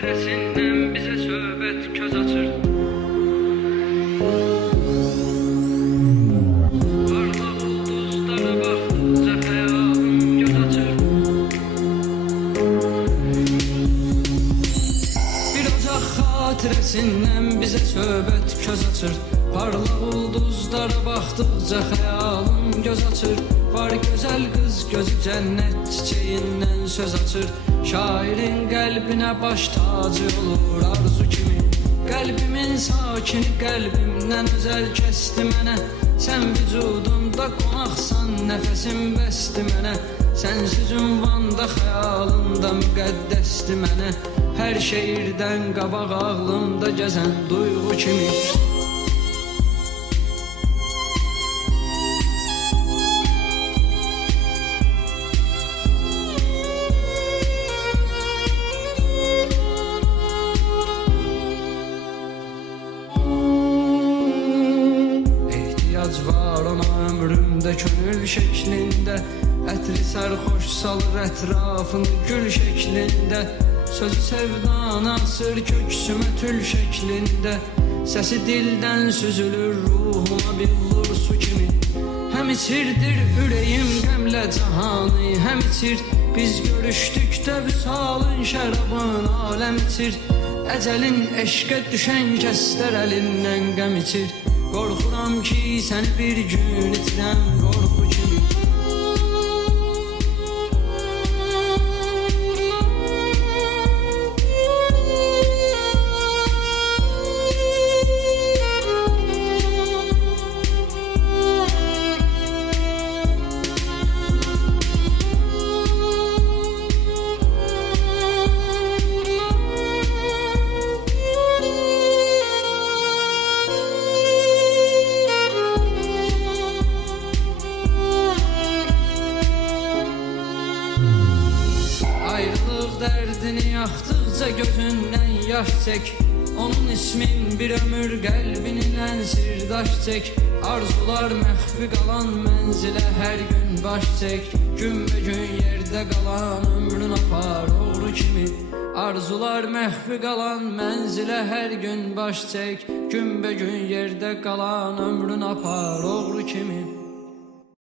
Hatirəsindən bizə söhbət köz açır. Parlaq ulduzlara baxdıqca xəyalım göz açır. Bir ocaq hatirəsindən bizə söhbət köz açır. Parlaq ulduzlara baxdıqca xəyalım göz açır. Var gözəl qız gözü cənnət çiçeyindən söz açır. Şairin qəlbinə baş tacı olur arzu kimi. Qəlbimin sakini qəlbimdən özəl kəsdi mənə. Sən vücudumda qonaqsan, nəfəsim bəsdi mənə. Sənsiz ünvanda xəyalımda müqəddəsdi mənə. Hər şeirdən qabaq ağlımda gəzən duyğu kimi. Var ona ömrümdə könül şəklində. Ətri sərxoş salır ətrafını gül şəklində. Sözü sevdan asır köksümə tül şəklində. Səsi dildən süzülür ruhuma billur su kimi. Həm içirdir ürəyim qəmlə cahanı, həm içir biz görüşdükdə vüsalın şərabın aləm içir. Əcəlin eşqə düşən kəslər əlindən qəm içir. Qorxuram ki səni bir gün itirəm qorxu kimi. Dərdini yaxdıqca gözündən yaş çək. Onun ismin bir ömür qəlbinlə sirdaş çək. Arzular məxfi qalan mənzilə hər gün baş çək. Günbəgün yerdə qalan ömrün apar oğru kimi. Arzular məxfi qalan mənzilə hər gün baş çək. Günbəgün yerdə qalan ömrün apar oğru kimi.